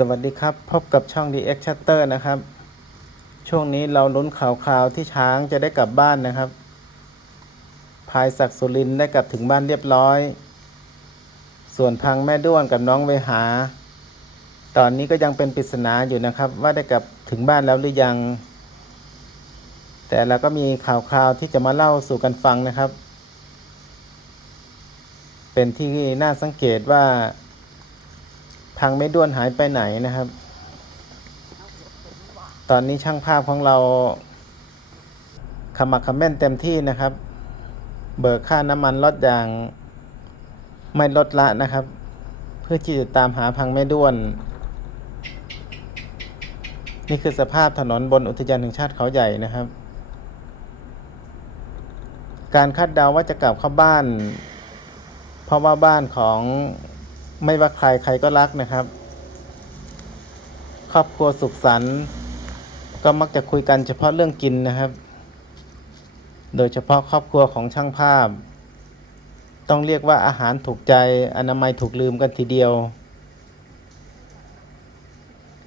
สวัสดีครับ พบกับช่อง DX Shutter นะครับ ช่วงนี้เราลุ้นข่าวคราวที่ช้างจะได้กลับบ้านนะครับพายศักสุรินได้กลับถึงบ้านเรียบร้อย ส่วนพังแม่ด้วนกับน้องเวหา ตอนนี้ก็ยังเป็นปริศนาอยู่นะครับ ว่าได้กลับถึงบ้านแล้วหรือยัง แต่เราก็มีข่าวคราวที่จะมาเล่าสู่กันฟังนะครับ เป็นที่น่าสังเกตว่า พังไม่ด้วนหายไปไหนนะครับ ตอนนี้ช่างภาพของเราขมักขม้นเต็มที่นะครับ เบิกค่าน้ำมันลดอย่างไม่ลดละนะครับ เพื่อที่จะตามหาพังไม่ด้วน นี่คือสภาพถนนบนอุทยานแห่งชาติเขาใหญ่นะครับ การคาดเดาว่าจะกลับเข้าบ้าน เพราะว่าบ้านของ ไม่ว่าใครใครก็รักนะครับ ครอบครัวสุขสันต์ก็มักจะคุยกันเฉพาะเรื่องกินนะครับ โดยเฉพาะครอบครัวของช่างภาพ ต้องเรียกว่าอาหารถูกใจอนามัยถูกลืมกันทีเดียว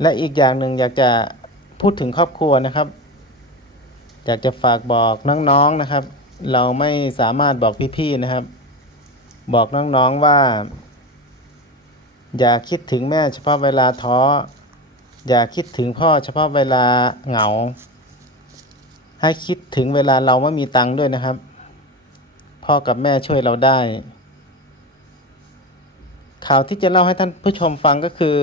และอีกอย่างหนึ่งอยากจะพูดถึงครอบครัวนะครับ อยากจะฝากบอกน้องๆนะครับ เราไม่สามารถบอกพี่ๆนะครับ บอกน้องๆว่า อย่าคิดถึงแม่เฉพาะเวลาท้อ อย่าคิดถึงพ่อเฉพาะเวลาเหงา ให้คิดถึงเวลาเราไม่มีตังค์ด้วยนะครับ พ่อกับแม่ช่วยเราได้ ข่าวที่จะเล่าให้ท่านผู้ชมฟังก็คือ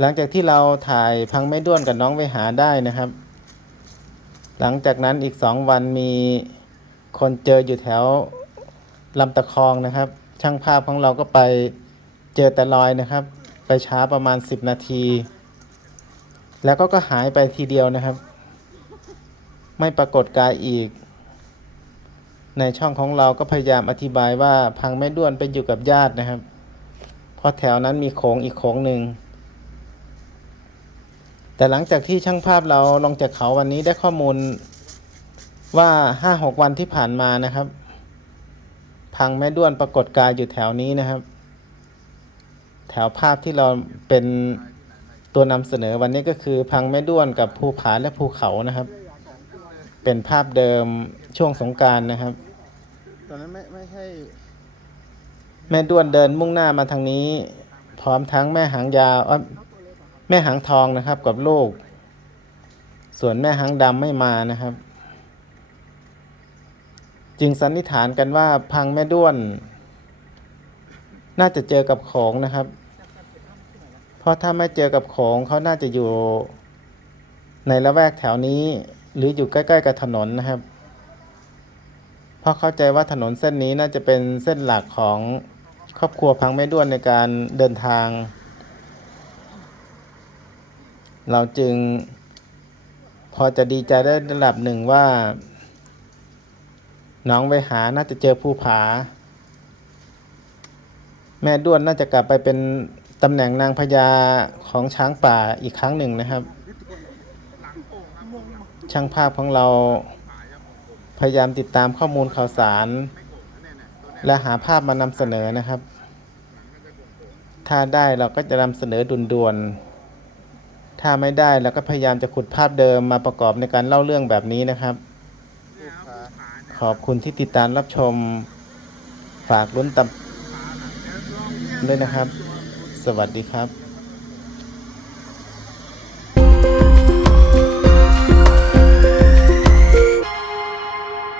หลังจากที่เราถ่ายพังไม่ด้วนกับน้องไปหาได้นะครับ หลังจากนั้นอีกสองวันมีคนเจออยู่แถวลำตะคองนะครับ ช่างภาพของเราก็ไปเจอแต่รอยนะครับ ไปช้าประมาณ 10 นาที แล้วก็ก็หายไปทีเดียวนะครับ ไม่ปรากฏกายอีก ในช่องของเราก็พยายามอธิบายว่าพังแม่ด้วนไปอยู่กับญาตินะครับ เพราะแถวนั้นมีโขงอีกโขงหนึ่งแต่หลังจากที่ช่างภาพเราลงจากเขาวันนี้ได้ข้อมูลว่าห้าหกวันที่ผ่านมานะครับ พังแม่ด้วนปรากฏกายอยู่แถวนี้นะครับ แถวภาพที่เราเป็นตัวนำเสนอวันนี้ก็คือพังแม่ด้วนกับภูผาและภูเขานะครับ เป็นภาพเดิมช่วงสงการนะครับตอนนั้นไม่ไม่ใช่แม่ด้วนเดินมุ่งหน้ามาทางนี้ พร้อมทั้งแม่หางยาวแม่หางทองนะครับกับลูก ส่วนแม่หางดำไม่มานะครับ จึงสันนิษฐานกันว่าพังแม่ด้วน น่าจะเจอกับโขงนะครับ เพราะถ้าไม่เจอกับโขงเขาน่าจะอยู่ในละแวกแถวนี้ หรืออยู่ใกล้ๆกับถนนนะครับ เพราะเข้าใจว่าถนนเส้นนี้น่าจะเป็นเส้นหลักของครอบครัวพังแม่ด้วนในการเดินทาง เราจึงพอจะดีใจได้ระดับหนึ่งว่า น้องไปหาน่าจะเจอภูผา แม่ด้วนน่าจะกลับไปเป็นตำแหน่งนางพญาของช้างป่าอีกครั้งหนึ่งนะครับ ช่างภาพของเรา พยายามติดตามข้อมูลข่าวสาร และหาภาพมานำเสนอนะครับ ถ้าได้เราก็จะนำเสนอด่วนถ้าไม่ได้เราก็พยายามจะขุดภาพเดิมมาประกอบในการเล่าเรื่องแบบนี้นะครับ ขอบคุณที่ติดตามรับชม ฝากลุ้นตับด้วยนะครับ สวัสดีครับ